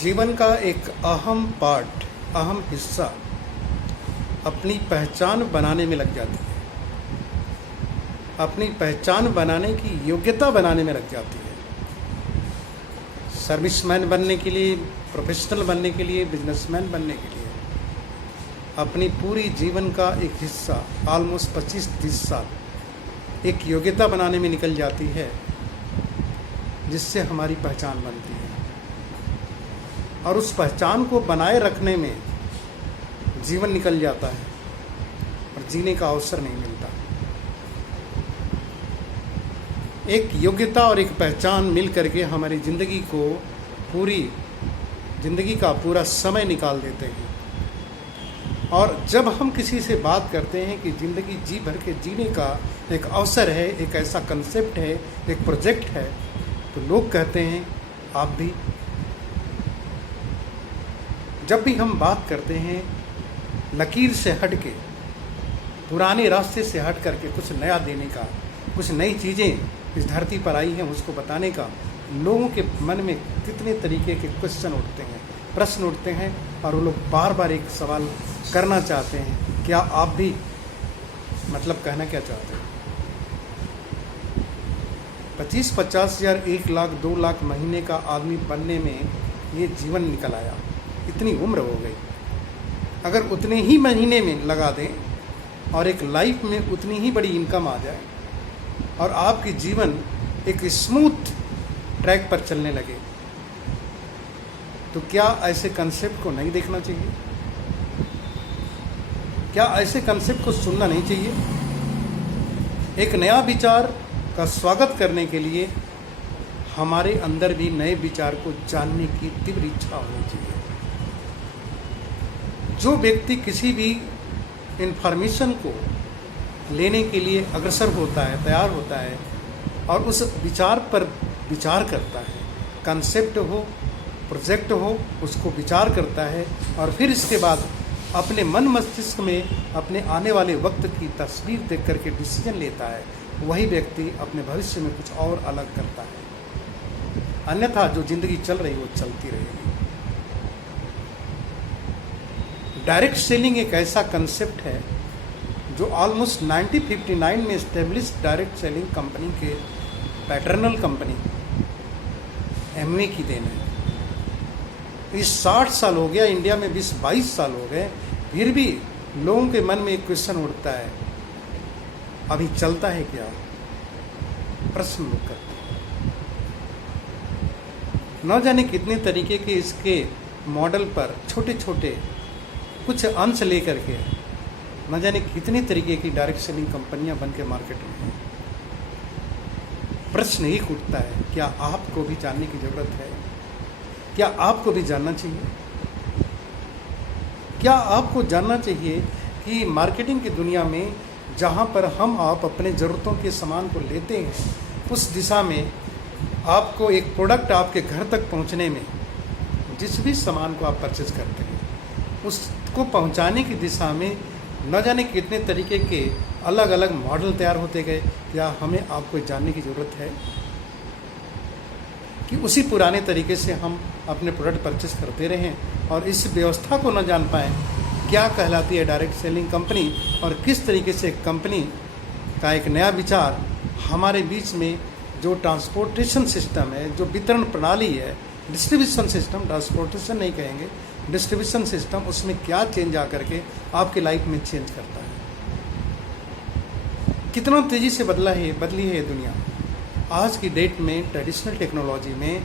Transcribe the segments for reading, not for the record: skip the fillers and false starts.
जीवन का एक अहम पार्ट, अहम हिस्सा अपनी पहचान बनाने में लग जाती है। अपनी पहचान बनाने की योग्यता बनाने में लग जाती है। सर्विसमैन बनने के लिए, प्रोफेशनल बनने के लिए, बिजनेसमैन बनने के लिए अपनी पूरी जीवन का एक हिस्सा ऑलमोस्ट 25-30 साल एक योग्यता बनाने में निकल जाती है, जिससे हमारी पहचान बनती है। और उस पहचान को बनाए रखने में जीवन निकल जाता है और जीने का अवसर नहीं मिलता। एक योग्यता और एक पहचान मिल करके हमारी ज़िंदगी को, पूरी ज़िंदगी का पूरा समय निकाल देते हैं। और जब हम किसी से बात करते हैं कि ज़िंदगी जी भर के जीने का एक अवसर है, एक ऐसा कंसेप्ट है, एक प्रोजेक्ट है, तो लोग कहते हैं आप भी। जब भी हम बात करते हैं लकीर से हट के, पुराने रास्ते से हट करके कुछ नया देने का, कुछ नई चीज़ें इस धरती पर आई हैं उसको बताने का, लोगों के मन में कितने तरीके के क्वेश्चन उठते हैं, प्रश्न उठते हैं, और वो लोग बार बार एक सवाल करना चाहते हैं, क्या आप भी, मतलब कहना क्या चाहते हैं? 25-50 हज़ार, 1 लाख, 2 लाख महीने का आदमी बनने में ये जीवन निकल आया, इतनी उम्र हो गई। अगर उतने ही महीने में लगा दें और एक लाइफ में उतनी ही बड़ी इनकम आ जाए और आपकी जीवन एक स्मूथ ट्रैक पर चलने लगे, तो क्या ऐसे कंसेप्ट को नहीं देखना चाहिए? क्या ऐसे कंसेप्ट को सुनना नहीं चाहिए? एक नया विचार का स्वागत करने के लिए हमारे अंदर भी नए विचार को जानने की तीव्र इच्छा होनी चाहिए। जो व्यक्ति किसी भी इंफॉर्मेशन को लेने के लिए अग्रसर होता है, तैयार होता है और उस विचार पर विचार करता है, कंसेप्ट हो, प्रोजेक्ट हो, उसको विचार करता है और फिर इसके बाद अपने मन मस्तिष्क में अपने आने वाले वक्त की तस्वीर देख करके डिसीजन लेता है, वही व्यक्ति अपने भविष्य में कुछ और अलग करता है। अन्यथा जो जिंदगी चल रही वो चलती रहेगी। डायरेक्ट सेलिंग एक ऐसा कंसेप्ट है जो ऑलमोस्ट 1959 में इस्टेब्लिश डायरेक्ट सेलिंग कंपनी के पैटर्नल कंपनी एमवे की देन है। इस 60 साल हो गया, इंडिया में 20-22 साल हो गए, फिर भी लोगों के मन में एक क्वेश्चन उठता है, अभी चलता है क्या? प्रश्न लोग करते हैं। न जाने कितने तरीके के इसके मॉडल पर छोटे छोटे कुछ अंश लेकर के न जाने कितने तरीके की डायरेक्ट सेलिंग कंपनियां बन के मार्केट में हैं। प्रश्न एक उठता है, क्या आपको भी जानने की जरूरत है? क्या आपको भी जानना चाहिए? क्या आपको जानना चाहिए कि मार्केटिंग की दुनिया में जहां पर हम आप अपने ज़रूरतों के सामान को लेते हैं, उस दिशा में आपको एक प्रोडक्ट आपके घर तक पहुंचने में, जिस भी सामान को आप परचेज करते हैं उसको पहुंचाने की दिशा में न जाने कितने तरीके के अलग अलग मॉडल तैयार होते गए। क्या हमें आपको जानने की ज़रूरत है कि उसी पुराने तरीके से हम अपने प्रोडक्ट परचेस करते रहें और इस व्यवस्था को न जान पाएँ क्या कहलाती है डायरेक्ट सेलिंग कंपनी, और किस तरीके से कंपनी का एक नया विचार हमारे बीच में जो ट्रांसपोर्टेशन सिस्टम है, जो वितरण प्रणाली है, डिस्ट्रीब्यूशन सिस्टम, ट्रांसपोर्टेशन नहीं कहेंगे, डिस्ट्रीब्यूशन सिस्टम, उसमें क्या चेंज आकर के आपके लाइफ में चेंज करता है। कितना तेज़ी से बदली है ये दुनिया। आज की डेट में ट्रेडिशनल टेक्नोलॉजी में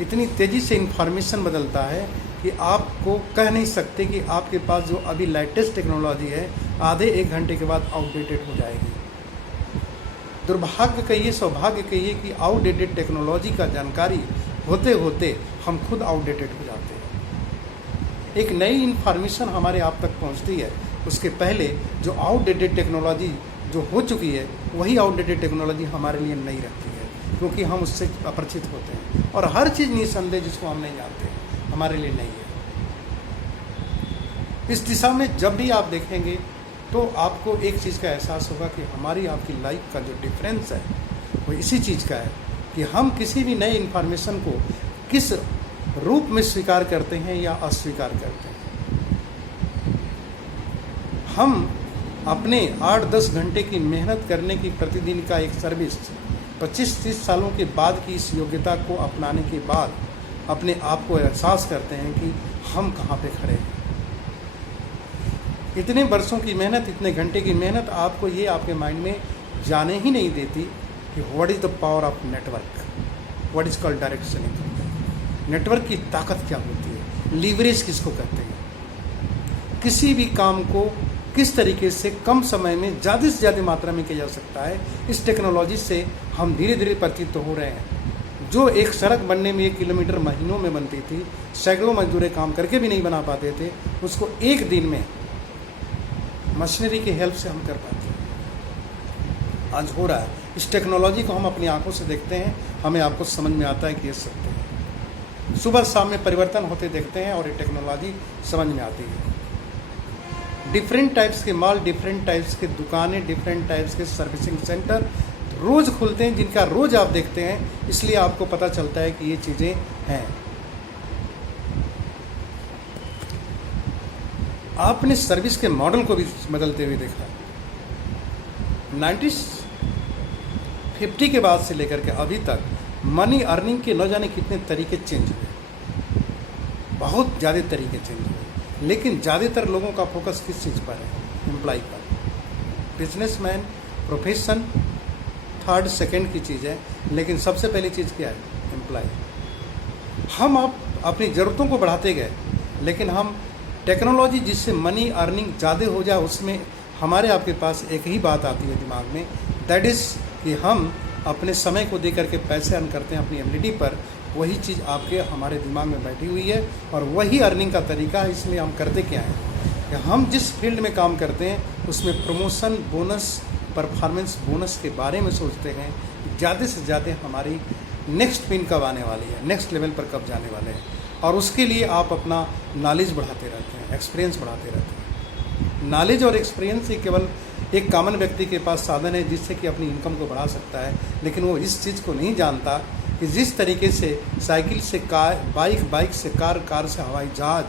इतनी तेज़ी से इंफॉर्मेशन बदलता है कि आपको कह नहीं सकते कि आपके पास जो अभी लेटेस्ट टेक्नोलॉजी है आधे 1 घंटे के बाद आउटडेटेड हो जाएगी। दुर्भाग्य कहिए, सौभाग्य कहिए कि आउटडेटेड टेक्नोलॉजी का जानकारी होते होते हम खुद आउटडेटेड हो जाते हैं। एक नई इन्फॉर्मेशन हमारे आप तक पहुंचती है, उसके पहले जो आउटडेटेड टेक्नोलॉजी जो हो चुकी है वही आउटडेटेड टेक्नोलॉजी हमारे लिए नई रहती है, क्योंकि हम उससे अपरिचित होते हैं और हर चीज़ निसंदेह जिसको हम नहीं जानते हमारे लिए नहीं है। इस दिशा में जब भी आप देखेंगे तो आपको एक चीज़ का एहसास होगा कि हमारी आपकी लाइफ का जो डिफरेंस है वो इसी चीज़ का है कि हम किसी भी नए इन्फॉर्मेशन को किस रूप में स्वीकार करते हैं या अस्वीकार करते हैं। हम अपने 8-10 घंटे की मेहनत करने की प्रतिदिन का एक सर्विस 25-30 सालों के बाद की इस योग्यता को अपनाने के बाद अपने आप को एहसास करते हैं कि हम कहाँ पे खड़े हैं। इतने वर्षों की मेहनत, इतने घंटे की मेहनत आपको ये आपके माइंड में जाने ही नहीं देती कि what is the power of network, what is called direct selling. Network की ताकत क्या होती है, लीवरेज किसको कहते हैं, किसी भी काम को किस तरीके से कम समय में ज़्यादा से ज़्यादा मात्रा में किया जा सकता है। इस टेक्नोलॉजी से हम धीरे धीरे परिचित तो हो रहे हैं। जो एक सड़क बनने में 1 किलोमीटर महीनों में बनती थी, सैकड़ों मजदूरें काम करके भी नहीं बना पाते थे, उसको एक दिन में मशीनरी की हेल्प से हम कर पाते हैं। आज हो रहा है। इस टेक्नोलॉजी को हम अपनी आंखों से देखते हैं, हमें आपको समझ में आता है कि ये सत्य है। सुबह शाम में परिवर्तन होते देखते हैं और ये टेक्नोलॉजी समझ में आती है। डिफरेंट टाइप्स के माल, डिफरेंट टाइप्स के दुकानें, डिफरेंट टाइप्स के सर्विसिंग सेंटर रोज़ खुलते हैं, जिनका रोज़ आप देखते हैं, इसलिए आपको पता चलता है कि ये चीज़ें हैं। आपने सर्विस के मॉडल को भी बदलते हुए देखा। 1950 के बाद से लेकर के अभी तक मनी अर्निंग के न जाने कितने तरीके चेंज हुए, बहुत ज़्यादा तरीके चेंज हुए, लेकिन ज़्यादातर लोगों का फोकस किस चीज़ पर है, एम्प्लॉय पर। बिजनेसमैन, प्रोफेशन थर्ड सेकंड की चीज़ है, लेकिन सबसे पहली चीज़ क्या है, एम्प्लॉय। हम आप अपनी ज़रूरतों को बढ़ाते गए, लेकिन हम टेक्नोलॉजी जिससे मनी अर्निंग ज़्यादा हो जाए, उसमें हमारे आपके पास एक ही बात आती है दिमाग में, दैट इज़ कि हम अपने समय को दे करके पैसे अर्न करते हैं अपनी एबिलिटी पर। वही चीज़ आपके हमारे दिमाग में बैठी हुई है और वही अर्निंग का तरीका है। इसलिए हम करते क्या हैं कि हम जिस फील्ड में काम करते हैं उसमें प्रमोशन, बोनस, परफॉर्मेंस बोनस के बारे में सोचते हैं। ज़्यादा से ज़्यादा हमारी नेक्स्ट पिन कब आने वाली है, नेक्स्ट लेवल पर कब जाने वाले हैं, और उसके लिए आप अपना नॉलेज बढ़ाते रहते हैं, एक्सपीरियंस बढ़ाते रहते हैं। नॉलेज और एक्सपीरियंस ही केवल एक कॉमन व्यक्ति के पास साधन है जिससे कि अपनी इनकम को बढ़ा सकता है, लेकिन वो इस चीज़ को नहीं जानता कि जिस तरीके से साइकिल से कार, बाइक से कार, कार से हवाई जहाज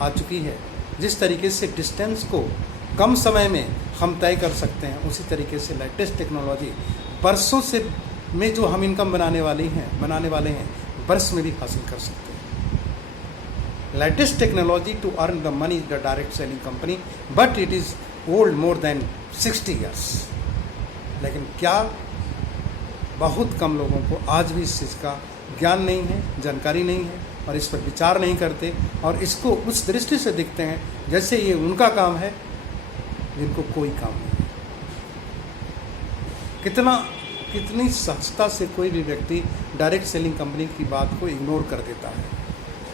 आ चुकी है, जिस तरीके से डिस्टेंस को कम समय में हम तय कर सकते हैं, उसी तरीके से लेटेस्ट टेक्नोलॉजी बरसों से में जो हम इनकम बनाने वाले हैं वर्ष में भी हासिल कर सकते हैं। Latest technology to earn the money the direct selling company, but it is old more than 60 years. लेकिन क्या बहुत कम लोगों को आज भी इस चीज़ का ज्ञान नहीं है, जानकारी नहीं है, और इस पर विचार नहीं करते, और इसको उस दृष्टि से देखते हैं जैसे ये उनका काम है जिनको कोई काम नहीं है। कितनी सहजता से कोई भी व्यक्ति डायरेक्ट सेलिंग कंपनी की बात को इग्नोर कर देता है,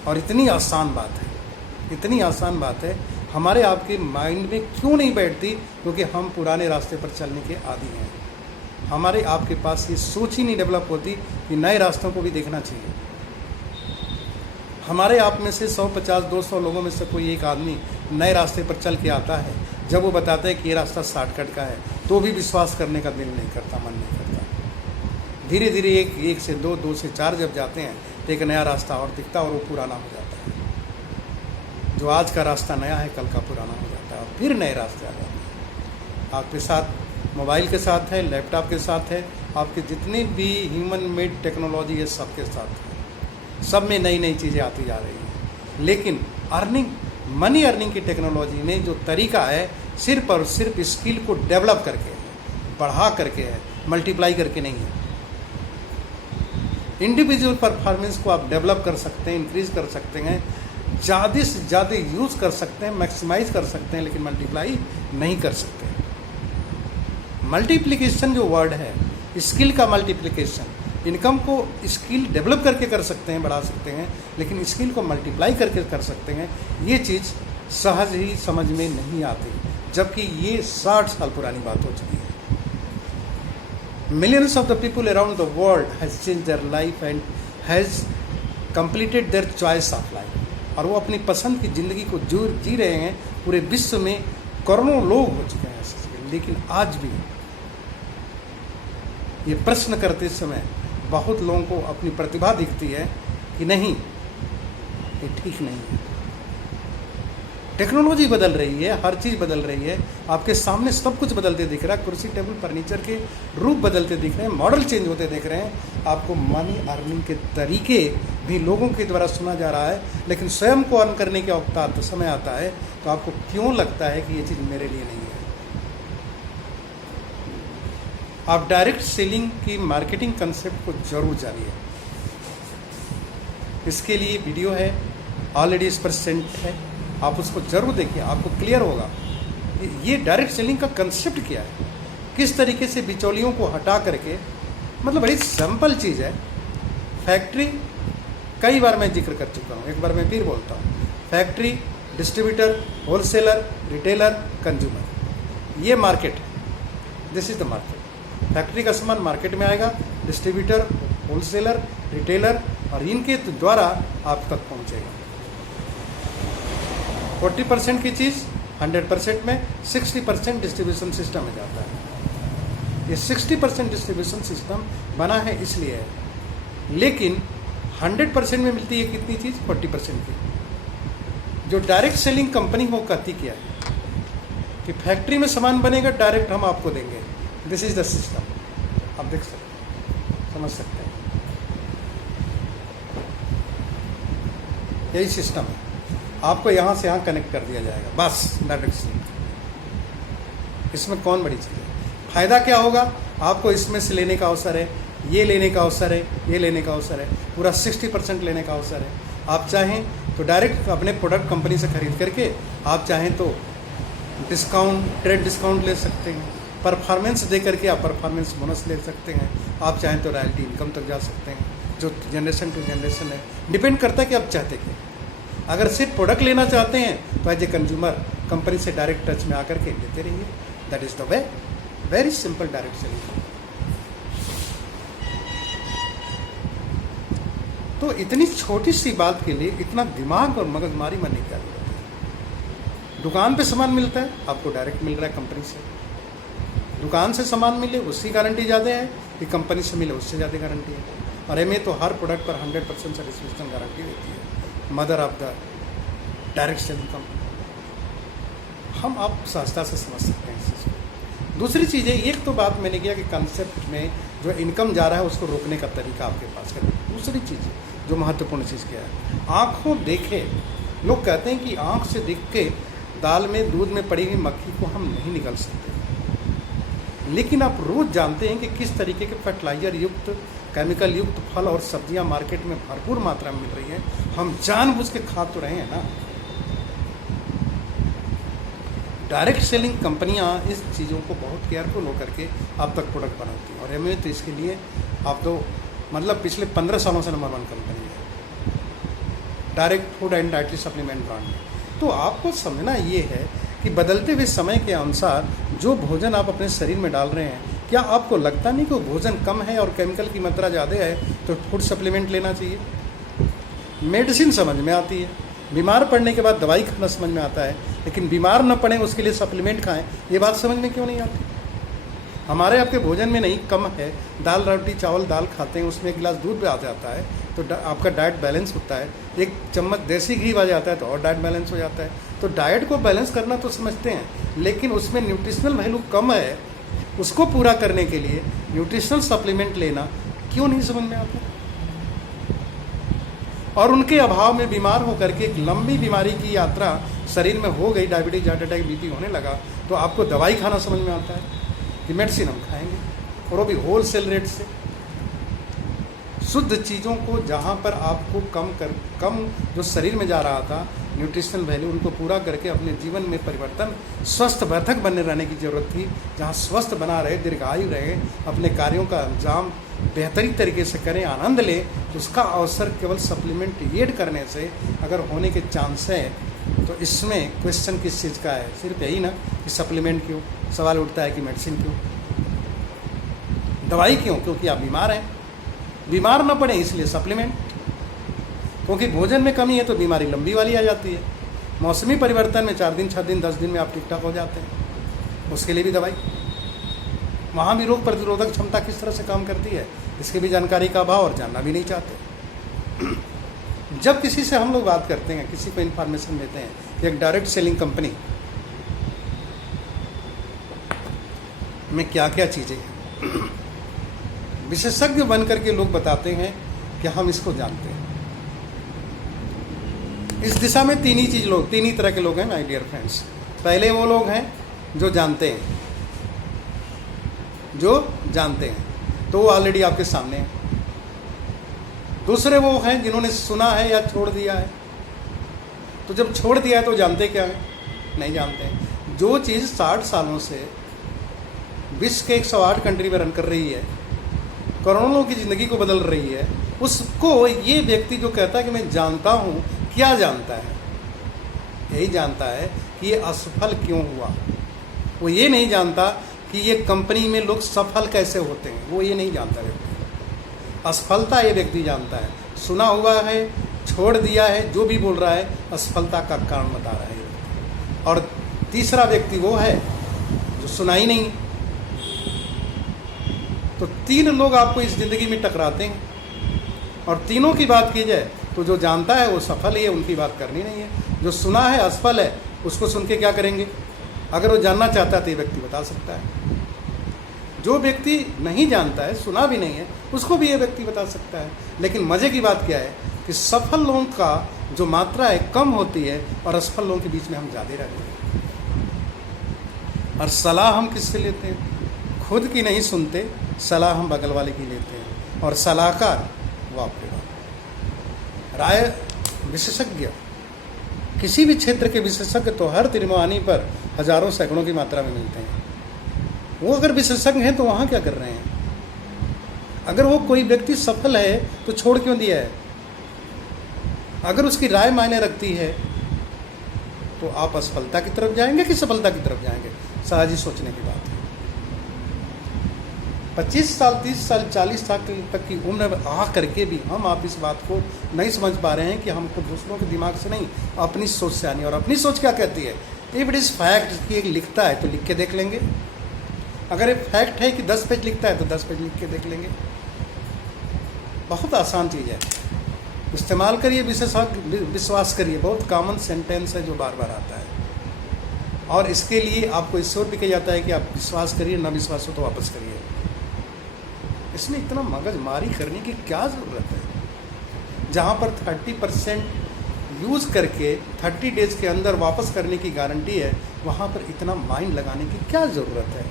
और इतनी आसान बात है हमारे आपके माइंड में क्यों नहीं बैठती, क्योंकि हम पुराने रास्ते पर चलने के आदी हैं। हमारे आपके पास ये सोच ही नहीं डेवलप होती कि नए रास्तों को भी देखना चाहिए। हमारे आप में से 150-200 लोगों में से कोई एक आदमी नए रास्ते पर चल के आता है, जब वो बताता है कि ये रास्ता शॉर्टकट का है, तो भी विश्वास करने का दिल नहीं करता, मन नहीं करता। धीरे धीरे एक से दो, 2 से 4 जब जाते हैं तो एक नया रास्ता और दिखता, और वो पुराना हो जाता है। जो आज का रास्ता नया है, कल का पुराना हो जाता है, और फिर नए रास्ते आ जाते हैं। आपके साथ मोबाइल के साथ है, लैपटॉप के साथ है, आपके जितने भी ह्यूमन मेड टेक्नोलॉजी है, सबके साथ है। सब में नई नई चीज़ें आती जा रही हैं, लेकिन मनी अर्निंग की टेक्नोलॉजी में जो तरीका है, सिर्फ और सिर्फ स्किल को डेवलप करके है, बढ़ा करके है, मल्टीप्लाई करके नहीं है। इंडिविजुअल परफॉर्मेंस को आप डेवलप कर सकते हैं, इंक्रीज कर सकते हैं, ज़्यादा से ज़्यादा यूज़ कर सकते हैं, मैक्सिमाइज कर सकते हैं, लेकिन मल्टीप्लाई नहीं कर सकते। मल्टीप्लिकेशन जो वर्ड है, स्किल का मल्टीप्लिकेशन, इनकम को स्किल डेवलप करके कर सकते हैं, बढ़ा सकते हैं, लेकिन स्किल को मल्टीप्लाई करके कर सकते हैं। ये चीज़ सहज ही समझ में नहीं आती, जबकि ये 60 साल पुरानी बात हो चुकी है। Millions of the people around the world has changed their life and has completed their choice of life, और वो अपनी पसंद की ज़िंदगी को जी रहे हैं। पूरे विश्व में करोड़ों लोग हो चुके हैं ऐसे, लेकिन आज भी ये प्रश्न करते समय बहुत लोगों को अपनी प्रतिभा दिखती है कि नहीं, ये ठीक नहीं है। टेक्नोलॉजी बदल रही है, हर चीज़ बदल रही है, आपके सामने सब कुछ बदलते दिख रहा है, कुर्सी टेबल फर्नीचर के रूप बदलते दिख रहे हैं, मॉडल चेंज होते दिख रहे हैं। आपको मनी अर्निंग के तरीके भी लोगों के द्वारा सुना जा रहा है, लेकिन स्वयं को अर्न करने के औकात समय आता है तो आपको क्यों लगता है कि ये चीज़ मेरे लिए नहीं है। आप डायरेक्ट सेलिंग की मार्केटिंग कंसेप्ट को जरूर जानिए। इसके लिए वीडियो है, ऑलरेडी इस पर सेंट है, आप उसको जरूर देखिए, आपको क्लियर होगा ये डायरेक्ट सेलिंग का कंसेप्ट क्या है, किस तरीके से बिचौलियों को हटा करके, मतलब बड़ी सिंपल चीज़ है। फैक्ट्री, कई बार मैं जिक्र कर चुका हूँ, एक बार मैं फिर बोलता हूँ, factory, distributor, wholesaler, retailer, consumer, ये मार्केट है। This is the market. Factory का सामान मार्केट में आएगा, डिस्ट्रीब्यूटर, होलसेलर, रिटेलर, और इनके द्वारा आप तक पहुँचेगा। 40% की चीज़ 100% में 60% डिस्ट्रीब्यूशन सिस्टम में जाता है। ये 60% डिस्ट्रीब्यूशन सिस्टम बना है इसलिए है, लेकिन 100% में मिलती है कितनी चीज़, 40% की। जो डायरेक्ट सेलिंग कंपनी हो कहती क्या है कि फैक्ट्री में सामान बनेगा, डायरेक्ट हम आपको देंगे। This is the system. आप देख सकते हैं, समझ सकते हैं, यही सिस्टम है। आपको यहाँ से यहाँ कनेक्ट कर दिया जाएगा, बस डायरेक्ट सेलिंग। इसमें कौन बड़ी चीज़ है? फ़ायदा क्या होगा आपको? इसमें से लेने का अवसर है, ये लेने का अवसर है, ये लेने का अवसर है, पूरा 60% लेने का अवसर है। आप चाहें तो डायरेक्ट अपने प्रोडक्ट कंपनी से खरीद करके, आप चाहें तो डिस्काउंट, ट्रेड डिस्काउंट ले सकते हैं, परफॉर्मेंस दे करके आप परफॉर्मेंस बोनस ले सकते हैं, आप चाहें तो रॉयल्टी इनकम तक जा सकते हैं, जो जनरेशन टू जनरेशन है। डिपेंड करता है कि आप चाहते क्या। अगर सिर्फ प्रोडक्ट लेना चाहते हैं तो एज ए कंज्यूमर कंपनी से डायरेक्ट टच में आकर के लेते रहिए। That is the way, very simple direct selling. तो इतनी छोटी सी बात के लिए इतना दिमाग और मगजमारी में नहीं करनी होती। दुकान पे सामान मिलता है, आपको डायरेक्ट मिल रहा है कंपनी से। दुकान से सामान मिले उसकी गारंटी ज़्यादा है कि कंपनी से मिले उससे ज़्यादा गारंटी है। और एमए तो हर प्रोडक्ट पर 100% सेटिस्फेक्शन गारंटी देती है, mother of the direct selling company. हम आप सहजता से समझ सकते हैं इस चीज़ को। दूसरी चीज़ है, एक तो बात मैंने किया कि कंसेप्ट में जो इनकम जा रहा है उसको रोकने का तरीका आपके पास है। दूसरी चीज़ जो महत्वपूर्ण चीज़ क्या है, आँखों देखे। लोग कहते हैं कि आँख से देख के दाल में दूध में पड़ी हुई मक्खी को हम नहीं निकाल सकते, लेकिन आप रोज़ जानते हैं कि किस तरीके के फर्टिलाइजर युक्त, केमिकल युक्त फल और सब्जियां मार्केट में भरपूर मात्रा में मिल रही हैं। हम जानबूझ के खा तो रहे हैं ना। डायरेक्ट सेलिंग कंपनियां इस चीज़ों को बहुत केयरफुल होकर के आप तक प्रोडक्ट बनाती हैं, और एमए तो इसके लिए आप तो मतलब पिछले 15 सालों से नंबर 1 कंपनी है direct food and dietary supplement brand में। तो आपको समझना ये है कि बदलते हुए समय के अनुसार जो भोजन आप अपने शरीर में डाल रहे हैं, क्या आपको लगता नहीं कि वो भोजन कम है और केमिकल की मात्रा ज़्यादा है तो फूड सप्लीमेंट लेना चाहिए? मेडिसिन समझ में आती है, बीमार पड़ने के बाद दवाई खाना समझ में आता है, लेकिन बीमार न पड़े उसके लिए सप्लीमेंट खाएं, ये बात समझ में क्यों नहीं आती? हमारे आपके भोजन में नहीं कम है, दाल रोटी चावल दाल खाते हैं, उसमें एक गिलास दूध भी आ जाता है तो आपका डाइट बैलेंस होता है। एक चम्मच देसी घी आ जाता है तो और डाइट बैलेंस हो जाता है। तो डाइट को बैलेंस करना तो समझते हैं, लेकिन उसमें न्यूट्रिशनल वैल्यू कम है, उसको पूरा करने के लिए न्यूट्रिशनल सप्लीमेंट लेना क्यों नहीं समझ में आता? और उनके अभाव में बीमार होकर के एक लंबी बीमारी की यात्रा शरीर में हो गई, डायबिटीज, हार्ट अटैक, बीपी होने लगा, तो आपको दवाई खाना समझ में आता है कि मेडिसिन हम खाएंगे, और वो भी होल सेल रेट से। शुद्ध चीज़ों को जहाँ पर आपको कम जो शरीर में जा रहा था न्यूट्रिशनल वैल्यू, उनको पूरा करके अपने जीवन में परिवर्तन, स्वस्थ वर्धक बने रहने की ज़रूरत थी। जहाँ स्वस्थ बना रहे, दीर्घायु रहे, अपने कार्यों का अंजाम बेहतरीन तरीके से करें, आनंद लें, तो उसका अवसर केवल सप्लीमेंट ऐड करने से अगर होने के चांस है। तो इसमें क्वेश्चन किस चीज़ का है? सिर्फ यही ना कि सप्लीमेंट क्यों, सवाल उठता है कि मेडिसिन क्यों, दवाई क्यों? क्योंकि आप बीमार हैं, बीमार न पड़े इसलिए सप्लीमेंट, क्योंकि भोजन में कमी है तो बीमारी लंबी वाली आ जाती है। मौसमी परिवर्तन में 4 दिन 6 दिन 10 दिन में आप ठीक ठाक हो जाते हैं, उसके लिए भी दवाई। वहाँ भी रोग प्रतिरोधक क्षमता किस तरह से काम करती है, इसकी भी जानकारी का अभाव और जानना भी नहीं चाहते। जब किसी से हम लोग बात करते हैं, किसी को इन्फॉर्मेशन देते हैं, एक डायरेक्ट सेलिंग कंपनी में क्या क्या चीज़ें हैं, विशेषज्ञ बन करके लोग बताते हैं कि हम इसको जानते हैं। इस दिशा में तीन ही तरह के लोग हैं माय डियर फ्रेंड्स। पहले वो लोग हैं जो जानते हैं, तो वो ऑलरेडी आपके सामने हैं। दूसरे वो हैं जिन्होंने सुना है या छोड़ दिया है। तो जब छोड़ दिया है तो जानते क्या है? नहीं जानते हैं। जो चीज़ 60 सालों से विश्व के 108 कंट्री में रन कर रही है, करोड़ों लोगों की ज़िंदगी को बदल रही है, उसको ये व्यक्ति जो कहता है कि मैं जानता हूँ, क्या जानता है? यही जानता है कि ये असफल क्यों हुआ। वो ये नहीं जानता कि ये कंपनी में लोग सफल कैसे होते हैं, वो ये नहीं जानता व्यक्ति। असफलता ये व्यक्ति जानता है, सुना हुआ है, छोड़ दिया है, जो भी बोल रहा है असफलता का कारण बता रहा है। और तीसरा व्यक्ति वो है जो सुना ही नहीं। तो तीन लोग आपको इस ज़िंदगी में टकराते हैं, और तीनों की बात की जाए तो जो जानता है वो सफल ही है, उनकी बात करनी नहीं है। जो सुना है असफल है, उसको सुन के क्या करेंगे? अगर वो जानना चाहता है तो ये व्यक्ति बता सकता है। जो व्यक्ति नहीं जानता है, सुना भी नहीं है, उसको भी ये व्यक्ति बता सकता है। लेकिन मज़े की बात क्या है कि सफल लोगों का जो मात्रा है कम होती है, और असफल लोगों के बीच में हम ज़्यादा रहते हैं। और सलाह हम किससे लेते हैं? खुद की नहीं सुनते, सलाह हम बगल वाले की लेते हैं। और सलाहकार वाप रे वाप। राय विशेषज्ञ, किसी भी क्षेत्र के विशेषज्ञ तो हर तिरमानी पर हजारों सैकड़ों की मात्रा में मिलते हैं। वो अगर विशेषज्ञ हैं तो वहाँ क्या कर रहे हैं? अगर वो कोई व्यक्ति सफल है तो छोड़ क्यों दिया है? अगर उसकी राय मायने रखती है तो आप असफलता की तरफ जाएंगे कि सफलता की तरफ जाएंगे? सहज ही सोचने की बात है। 25 साल, 30 साल, 40 साल तक की उम्र में आ करके भी हम आप इस बात को नहीं समझ पा रहे हैं कि हमको दूसरों के दिमाग से नहीं, अपनी सोच से आनी। और अपनी सोच क्या कहती है? इफ इट इज़ फैक्ट कि एक लिखता है तो लिख के देख लेंगे। अगर ये फैक्ट है कि 10 पेज लिखता है तो 10 पेज लिख के देख लेंगे। बहुत आसान चीज़ है, इस्तेमाल करिए, विश्वास करिए। बहुत कॉमन सेंटेंस है जो बार बार आता है, और इसके लिए आपको इससे भी कहा जाता है कि आप विश्वास करिए, ना विश्वास हो तो वापस करिए। इसमें इतना मगजमारी करने की क्या ज़रूरत है? जहाँ पर 30% यूज़ करके 30 डेज के अंदर वापस करने की गारंटी है, वहाँ पर इतना माइंड लगाने की क्या ज़रूरत है?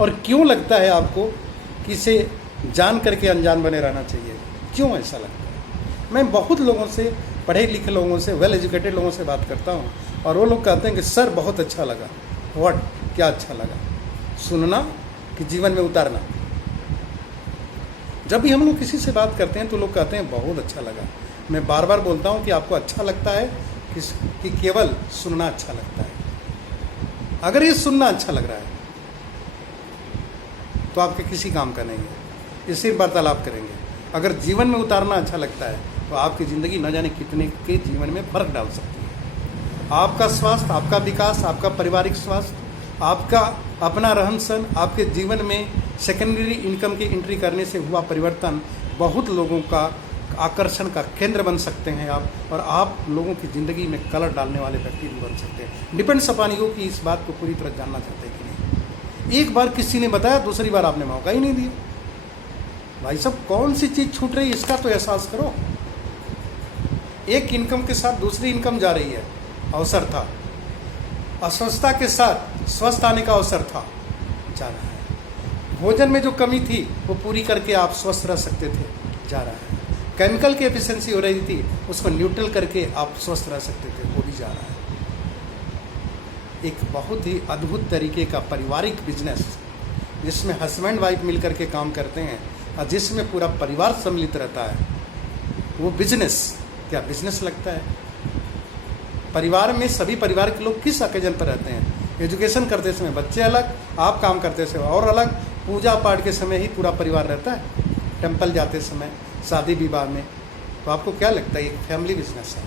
और क्यों लगता है आपको कि इसे जान करके अनजान बने रहना चाहिए? क्यों ऐसा लगता है? मैं बहुत लोगों से, पढ़े लिखे लोगों से, वेल एजुकेटेड लोगों से बात करता हूँ, और वो लोग कहते हैं कि सर बहुत अच्छा लगा। व्हाट? क्या अच्छा लगा? सुनना कि जीवन में उतारना? जब भी हम लोग किसी से बात करते हैं तो लोग कहते हैं बहुत अच्छा लगा। मैं बार बार बोलता हूँ कि आपको अच्छा लगता है कि केवल सुनना अच्छा लगता है? अगर ये सुनना अच्छा लग रहा है तो आपके किसी काम का नहीं है, इससे वार्तालाप करेंगे। अगर जीवन में उतारना अच्छा लगता है तो आपकी ज़िंदगी न जाने कितने के जीवन में फ़र्क डाल सकती है। आपका स्वास्थ्य, आपका विकास, आपका पारिवारिक स्वास्थ्य, आपका अपना रहन सहन, आपके जीवन में सेकेंडरी इनकम की एंट्री करने से हुआ परिवर्तन बहुत लोगों का आकर्षण का केंद्र बन सकते हैं आप, और आप लोगों की ज़िंदगी में कलर डालने वाले व्यक्ति भी बन सकते हैं। डिपेंड्स अपॉन यू कि इस बात को पूरी तरह जानना चाहते हैं कि नहीं। एक बार किसी ने बताया, दूसरी बार आपने मौका ही नहीं दिया। भाई साहब, कौन सी चीज़ छूट रही है इसका तो एहसास करो। एक इनकम के साथ दूसरी इनकम जा रही है, अवसर था। अस्वस्थता के साथ स्वस्थ आने का अवसर था, जा रहा है। भोजन में जो कमी थी वो पूरी करके आप स्वस्थ रह सकते थे, जा रहा है। केमिकल की एफिशिएंसी हो रही थी, उसको न्यूट्रल करके आप स्वस्थ रह सकते थे, वो भी जा रहा है। एक बहुत ही अद्भुत तरीके का पारिवारिक बिजनेस, जिसमें हस्बैंड वाइफ मिलकर के काम करते हैं और जिसमें पूरा परिवार सम्मिलित रहता है, वो बिजनेस क्या बिजनेस लगता है? परिवार में सभी परिवार के लोग किस ओकेजन पर रहते हैं? एजुकेशन करते समय बच्चे अलग, आप काम करते समय और अलग, पूजा पाठ के समय ही पूरा परिवार रहता है, टेंपल जाते समय, शादी विवाह में। तो आपको क्या लगता है? एक फैमिली बिजनेस है।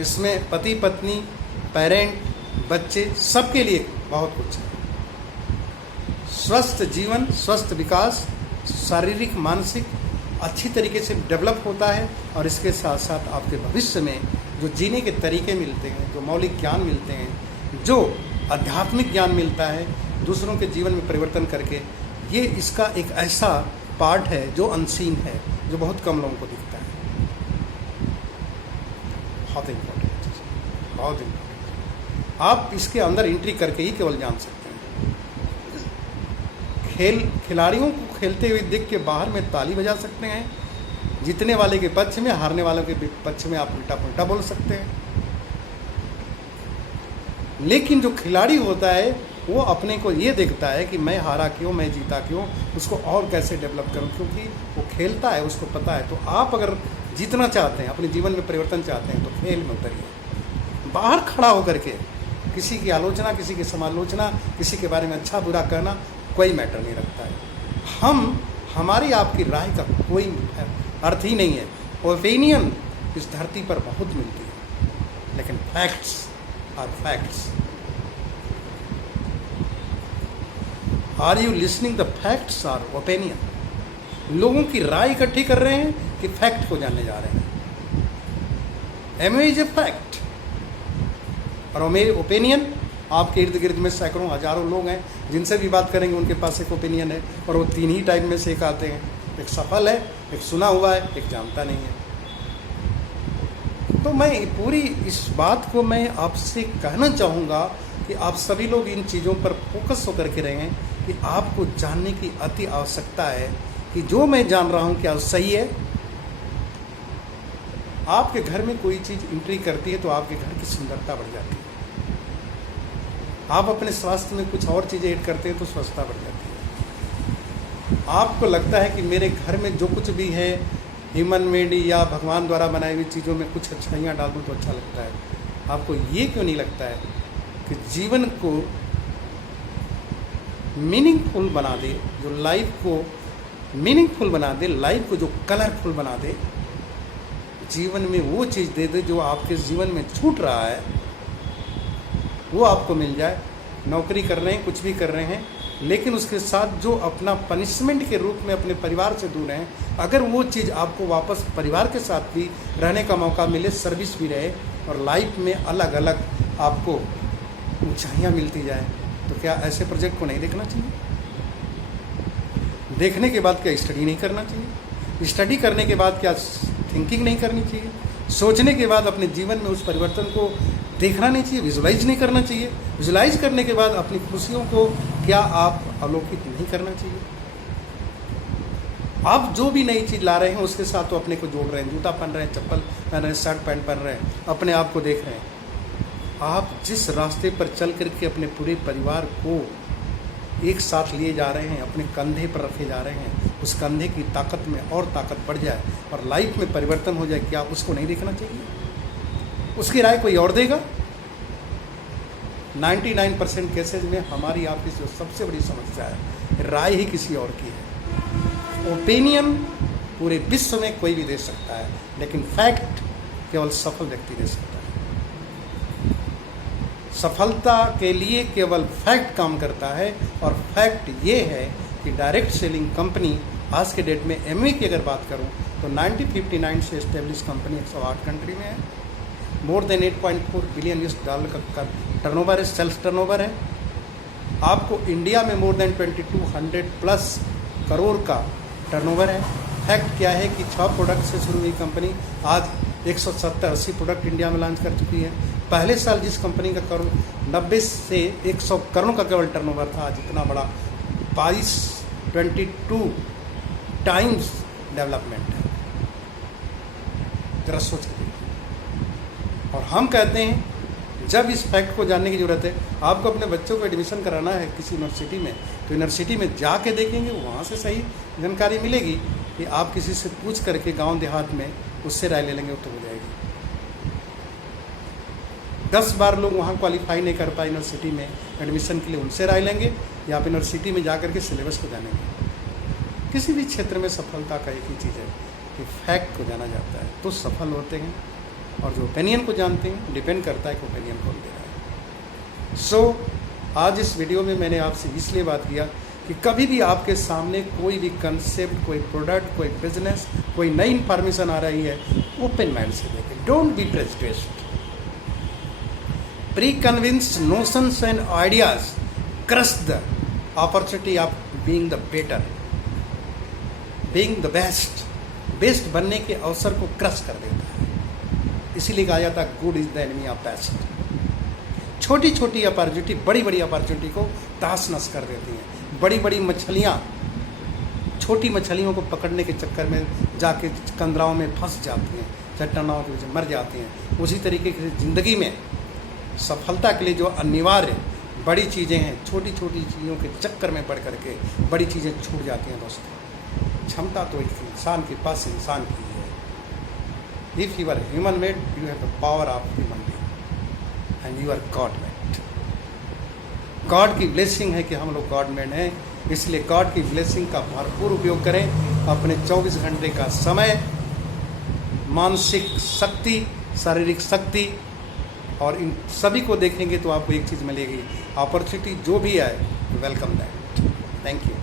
इसमें पति पत्नी, पेरेंट, बच्चे, सबके लिए बहुत कुछ है। स्वस्थ जीवन, स्वस्थ विकास, शारीरिक, मानसिक अच्छी तरीके से डेवलप होता है और इसके साथ साथ आपके भविष्य में जो जीने के तरीके मिलते हैं, जो मौलिक ज्ञान मिलते हैं, जो आध्यात्मिक ज्ञान मिलता है दूसरों के जीवन में परिवर्तन करके, ये इसका एक ऐसा पार्ट है जो अनसीन है, जो बहुत कम लोगों को दिखता है। बहुत इम्पोर्टेंट चीज़, बहुत इम्पोर्टेंट। आप इसके अंदर एंट्री करके ही केवल जान सकते हैं। खिलाड़ियों को खेलते हुए देख के बाहर में ताली बजा सकते हैं, जीतने वाले के पक्ष में, हारने वालों के पक्ष में आप उल्टा पुल्टा बोल सकते हैं। लेकिन जो खिलाड़ी होता है वो अपने को ये देखता है कि मैं हारा क्यों, मैं जीता क्यों, उसको और कैसे डेवलप करूं, क्योंकि वो खेलता है, उसको पता है। तो आप अगर जीतना चाहते हैं, अपने जीवन में परिवर्तन चाहते हैं, तो खेल में उतरिए। बाहर खड़ा होकर के किसी की आलोचना, किसी की समालोचना, किसी के बारे में अच्छा बुरा कहना कोई मैटर नहीं रखता है। हमारी आपकी राय का कोई अर्थ ही नहीं है। ओपिनियन इस धरती पर बहुत मिलती है, लेकिन facts are facts. Are you listening the facts or opinion? लोगों की राय इकट्ठी कर रहे हैं कि फैक्ट को जानने जा रहे हैं। एमवे इज ए फैक्ट और ओपिनियन, आपके इर्द गिर्द में सैकड़ों हजारों लोग हैं, जिनसे भी बात करेंगे उनके पास एक ओपिनियन है, और वो तीन ही टाइप में से एक आते हैं, एक सफल है, एक सुना हुआ है, एक जानता नहीं है। तो मैं पूरी इस बात को मैं आपसे कहना चाहूँगा कि आप सभी लोग इन चीज़ों पर फोकस होकर के रहें कि आपको जानने की अति आवश्यकता है कि जो मैं जान रहा हूँ क्या सही है। आपके घर में कोई चीज़ एंट्री करती है तो आपके घर की सुंदरता बढ़ जाती है। आप अपने स्वास्थ्य में कुछ और चीज़ें ऐड करते हैं तो स्वस्थता बढ़ जाती है। आपको लगता है कि मेरे घर में जो कुछ भी है ह्यूमन मेड या भगवान द्वारा बनाई हुई चीज़ों में कुछ अच्छाइयाँ डाल दूँ तो अच्छा लगता है। आपको ये क्यों नहीं लगता है कि जीवन को मीनिंगफुल बना दे, जो लाइफ को मीनिंगफुल बना दे, लाइफ को जो कलरफुल बना दे, जीवन में वो चीज़ दे दे जो आपके जीवन में छूट रहा है, वो आपको मिल जाए। नौकरी कर रहे हैं, कुछ भी कर रहे हैं, लेकिन उसके साथ जो अपना पनिशमेंट के रूप में अपने परिवार से दूर हैं, अगर वो चीज़ आपको वापस परिवार के साथ भी रहने का मौका मिले, सर्विस भी रहे और लाइफ में अलग अलग आपको ऊंचाइयाँ मिलती जाए, तो क्या ऐसे प्रोजेक्ट को नहीं देखना चाहिए? देखने के बाद क्या स्टडी नहीं करना चाहिए? स्टडी करने के बाद क्या थिंकिंग नहीं करनी चाहिए? सोचने के बाद अपने जीवन में उस परिवर्तन को देखना नहीं चाहिए? विजुलाइज नहीं करना चाहिए? विजुलाइज करने के बाद अपनी खुशियों को क्या आप अवलोकित नहीं करना चाहिए? आप जो भी नई चीज़ ला रहे हैं उसके साथ तो अपने को जोड़ रहे हैं, जूता पहन रहे हैं, चप्पल पहन रहे हैं, शर्ट पैंट पहन रहे हैं, अपने आप को देख रहे हैं। आप जिस रास्ते पर चल करके अपने पूरे परिवार को एक साथ लिए जा रहे हैं, अपने कंधे पर रखे जा रहे हैं, उस कंधे की ताकत में और ताकत बढ़ जाए और लाइफ में परिवर्तन हो जाए, क्या उसको नहीं देखना चाहिए? उसकी राय कोई और देगा? 99% केसेज में हमारी आपकी जो सबसे बड़ी समस्या है, राय ही किसी और की है। ओपिनियन पूरे विश्व में कोई भी दे सकता है, लेकिन फैक्ट केवल सफल व्यक्ति दे सकता है। सफलता के लिए केवल फैक्ट काम करता है, और फैक्ट ये है कि डायरेक्ट सेलिंग कंपनी आज के डेट में एमवे की अगर बात करूं तो 1959 से एस्टेब्लिश कंपनी 108 कंट्री में है। मोर देन 8.4 बिलियन $US का टर्नओवर है, सेल्स टर्नओवर है। आपको इंडिया में मोर देन 2200+ करोड़ का टर्नओवर है। फैक्ट क्या है कि 6 प्रोडक्ट से शुरू हुई कंपनी आज 170-80 प्रोडक्ट इंडिया में लॉन्च कर चुकी है। पहले साल जिस कंपनी का करोड़ 90 से 100 करोड़ का केवल टर्नओवर था, आज इतना बड़ा 22 टाइम्स डेवलपमेंट है। जरा सोच के देखिए। और हम कहते हैं जब इस फैक्ट को जानने की ज़रूरत है, आपको अपने बच्चों को एडमिशन कराना है किसी यूनिवर्सिटी में, तो यूनिवर्सिटी में जाके देखेंगे, वहाँ से सही जानकारी मिलेगी कि आप किसी से पूछ करके गांव देहात में उससे राय ले लेंगे तो हो जाएगी। 10 बार लोग वहाँ क्वालिफाई नहीं कर पाए यूनिवर्सिटी में एडमिशन के लिए, उनसे राय लेंगे, या आप यूनिवर्सिटी में जा करके सिलेबस को जानेंगे। किसी भी क्षेत्र में सफलता का एक ही चीज़ है कि फैक्ट को जाना जाता है तो सफल होते हैं, और जो ओपिनियन को जानते हैं डिपेंड करता है कि ओपिनियन कौन दे रहा है। आज इस वीडियो में मैंने आपसे इसलिए बात किया कि कभी भी आपके सामने कोई भी कंसेप्ट, कोई प्रोडक्ट, कोई बिजनेस, कोई नई इंफॉर्मेशन आ रही है, ओपन माइंड से देखें। Don't be prejudiced. Pre convinced notions and ideas crush the opportunity of being the better, being the best. Best बनने के अवसर को क्रश कर देता है। इसीलिए कहा जाता है good is the enemy of best. छोटी छोटी अपॉर्चुनिटी बड़ी बड़ी अपॉर्चुनिटी को तहस नस कर देती हैं। बड़ी बड़ी मछलियाँ छोटी मछलियों को पकड़ने के चक्कर में जाके कंदराओं में फंस जाती हैं, चट्टानों के वजह मर जाती हैं। उसी तरीके की ज़िंदगी में सफलता के लिए जो अनिवार्य बड़ी चीज़ें हैं, छोटी छोटी चीज़ों के चक्कर में पड़ करके बड़ी चीज़ें छूट जाती हैं। दोस्तों, क्षमता तो एक इंसान के पास इंसान की है। If you are human made, you have the power of human being and you are god made. God की ब्लेसिंग है कि हम लोग गॉड मेड हैं, इसलिए गॉड की ब्लेसिंग का भरपूर उपयोग करें। अपने 24 घंटे का समय, मानसिक शक्ति, शारीरिक शक्ति, और इन सभी को देखेंगे तो आपको एक चीज़ मिलेगी, अपॉर्चुनिटी जो भी आए, वेलकम दैट। Thank you.